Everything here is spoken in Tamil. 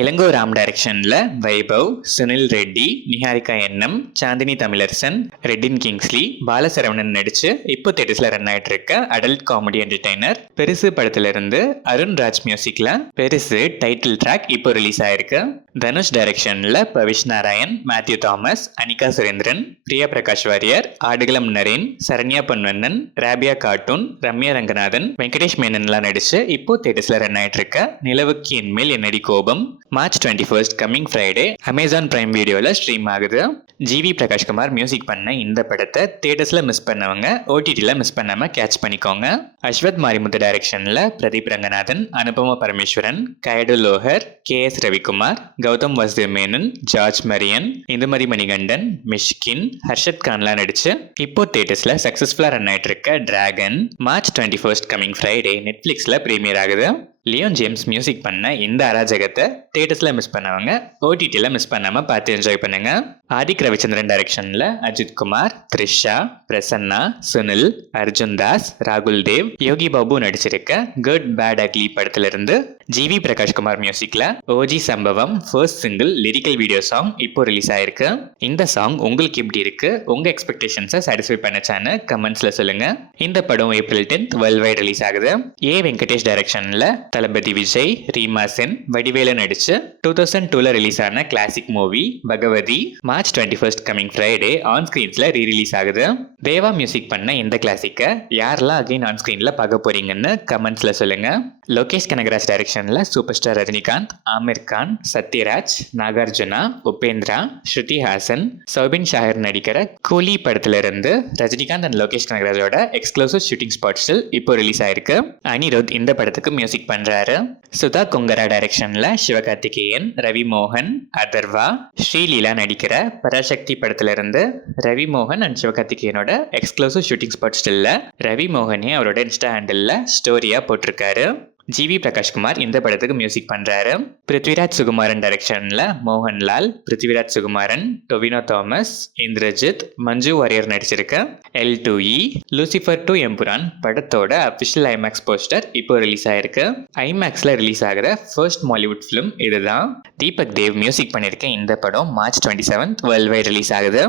இளங்கோ ராம் டைரக்ஷன்ல வைபவ், சுனில் ரெட்டி, நிஹாரிகா என்எம், சாந்தினி தமிழரசன், ரெட்டின் கிங்ஸ்லி, பாலசரவணன் நடிச்சு இப்போ தேட்டர்ஸ்ல ரன் ஆயிட்டு இருக்க அடல்ட் காமெடி என்டர்டைனர் பெருசு படத்துல இருந்து அருண் ராஜ் மியூசிக்ல பெருசு டைட்டில் ட்ராக் இப்போ ரிலீஸ் ஆயிருக்கு. தனுஷ் டைரக்ஷன்ல பவிஷ் நாராயண், மேத்யூ தாமஸ், அனிகா சுரேந்திரன், பிரியா பிரகாஷ் வாரியர், ஆடுகளம் நரேன், சரண்யா பொன்வண்ணன், ராபியா கார்ட்டூன், ரம்யா ரங்கநாதன், வெங்கடேஷ் மேனன்லாம் நடிச்சு இப்போ தேட்டர்ஸ்ல ரன் ஆயிட்டு இருக்க நிலவுக்கு என்மேல் என்னடி கோபம் March 21 coming Friday Amazon prime வீடியோல ஸ்ட்ரீம் ஆகுது. ஜிவி பிரகாஷ்குமார் மியூசிக் பண்ண இந்த படத்தை தியேட்டர்ஸ்ல மிஸ் பண்ணவங்க ஓடிடியில் மிஸ் பண்ணாம கேட்ச் பண்ணிக்கோங்க. அஸ்வத் மாரிமுத்து டைரக்ஷன்ல பிரதீப் ரங்கநாதன், அனுபமா பரமேஸ்வரன், கயடு லோஹர், KS ரவிக்குமார், கௌதம் வாசுதேவ் மேனன், ஜார்ஜ் மரியன், இந்துமதி மணிகண்டன், மிஷ்கின், ஹர்ஷத் கான்லாம் நடிச்சு இப்போ தியேட்டர்ஸ்ல சக்சஸ்ஃபுல்லா ரன் ஆயிட்டு இருக்க டிராகன் மார்ச் 21 கம்மிங் ஃப்ரைடே நெட்ஃபிளிக்ஸ்ல பிரீமியர் ஆகுது. லியோன் ஜேம்ஸ் மியூசிக் பண்ண இந்த அராஜகத்தை தியேட்டர்ஸ்ல மிஸ் பண்ணவங்க ஓடிடியில் மிஸ் பண்ணாம பார்த்து என்ஜாய் பண்ணுங்க. ஆதிக் ரவிச்சந்திரன் டைரக்ஷன்ல அஜித் குமார், த்ரிஷா, பிரசன்னா, சுனில், அர்ஜுன் தாஸ், ராகுல் Dev, Yogi Babu நடிச்சிருக்க good bad ugly படத்துல இருந்து ஜிவி பிரகாஷ்குமார் மியூசிக்ல ஓஜி சம்பவம் first single lyrical video song இப்போ ரிலீஸ் ஆயிருக்கு. இந்த சாங் உங்களுக்கு எப்படி இருக்கு, உங்க எக்ஸ்பெக்டேஷன்ஸை சாட்டிஸ்ஃபை பண்ணச்சான்னு கமெண்ட்ஸ்ல சொல்லுங்க. இந்த படம் ஏப்ரல் 10 வேர்ல்ட் வைட் ரிலீஸ் ஆகுது. வெங்கடேஷ் டைரக்ஷன்ல தளபதி விஜய், ரீமா சென், வடிவேலு நடிச்சு 2002ல ரிலீஸ் ஆன classic movie Bhagavathi March 21 coming Friday on ஸ்கிரீன்ஸ்ல ரீரிலீஸ் ஆகுது. தேவா மியூசிக் பண்ண இந்த கிளாசிக்கை யாரெல்லாம் அகைன் ஆன் ஸ்கிரீன்ல பார்க்க போறீங்கன்னு கமெண்ட்ஸ்ல சொல்லுங்க. லோகேஷ் கனகராஜ் டைரக்ஷன்ல சூப்பர் ஸ்டார் ரஜினிகாந்த், ஆமிர் கான், சத்யராஜ், நாகார்ஜுனா, உபேந்திரா, ஸ்ருதி ஹாசன், சௌபின் ஷாஹர் நடிக்கிற கூலி படத்துல இருந்து ரஜினிகாந்த் அண்ட் லோகேஷ் கனகராஜோட எக்ஸ்க்ளூசிவ் ஷூட்டிங் ஸ்பாட்ஸில் இப்போ ரிலீஸ் ஆயிருக்கு. அனிருத் இந்த படத்துக்கு மியூசிக் பண்றாரு. சுதா கொங்கரா டைரக்ஷன்ல சிவகார்த்திகேயன், ரவி மோகன், அதர்வா, ஸ்ரீலீலா நடிக்கிற பராசக்தி படத்துல இருந்து ரவி மோகன் அண்ட் சிவகார்த்திகேயனோட எக்ஸ்க்ளூசிவ் ஷூட்டிங் ஸ்பாட் ஸ்டில்ல ரவி மோகனே அவரோட இன்ஸ்டா ஹேண்டில்ல ஸ்டோரியா போட்டிருக்காரு. ஜிவி பிரகாஷ்குமார் இந்த படத்துக்கு மியூசிக் பண்றாரு. பிருத்விராஜ் சுகுமாரன் டைரக்ஷன்ல Mohanlal, Prithviraj Sukumaran, Tovino Thomas, Indrajit, Manju Warrier நடிச்சிருக்க L2E Lucifer 2 Empuraan படத்தோட அபிஷியல் ஐமேக்ஸ் போஸ்டர் இப்போ ரிலீஸ் ஆயிருக்கு. ஐமேக்ஸ்ல ரிலீஸ் ஆகிற ஃபர்ஸ்ட் மாலிவுட் ஃபிலிம் இதுதான். தீபக் தேவ் மியூசிக் பண்ணிருக்க இந்த படம் மார்ச் 27 வேர்ல்ட் வைட் ரிலீஸ் ஆகுது.